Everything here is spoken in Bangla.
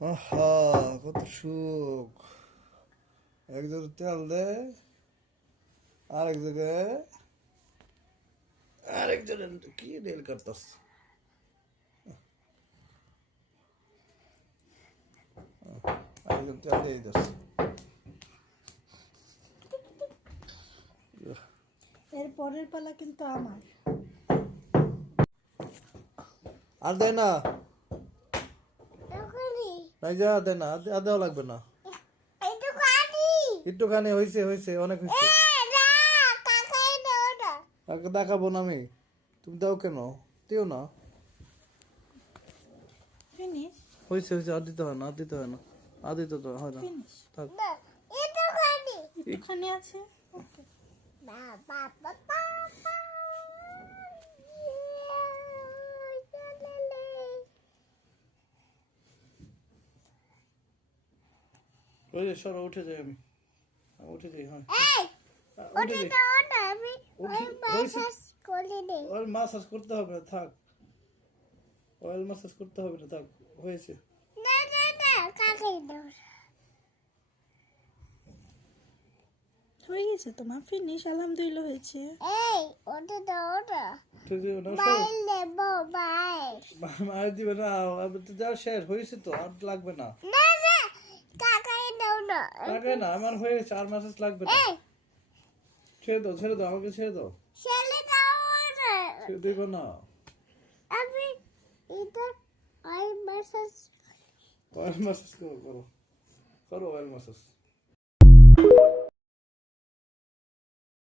আহা, কত সুখ। এক জায়গায় তেল দে, আরেক জায়গায় আরেক জায়গায় কি রেল করতাস। আরেকজন তেল দিয়ে দিস। এর পরের পালা কিন্তু আমার। আর দেয় না, নাই যা দেয় না, আর দেওয়া লাগবে না। একটুখানি হয়েছে হয়েছে, অনেক হয়েছে। কাকে দেখাবো না আমি, তুমি দাও কেন, দিও না। ফিনিশ হয়েছে হয়েছে, আর দিতে হয় না, আর দিতে হয় না, আর দিতে তো হয় না। ফিনিশ থাক। একটুখানি আছে। ওকে ওই যে সরো, উঠে যাই আমি, উঠে যাই। হ্যাঁ উঠে যাই। অয়েল মাসাজ করতে হবে না, থাক। অয়েল মাসাজ করতে হবে না, থাক। হয়েছে। হয়ে গেছে তোমার ফিনিশ, আলহামদুলিল্লাহ হয়েছে। ঠিক আছে, না আর দিবে না, আমি তো যা শেষ হয়েছে তো, আর লাগবে না। লাগে না, আমার হয়ে গেছে, আর মাসাজ লাগবে না। ছেড়ে দাও, ছেড়ে দাও, আমাকে ছেড়ে দাও। ছেড়ে দেবো না। অয়েল মাসাজ করো, করো, করো অয়েল মাসাজ।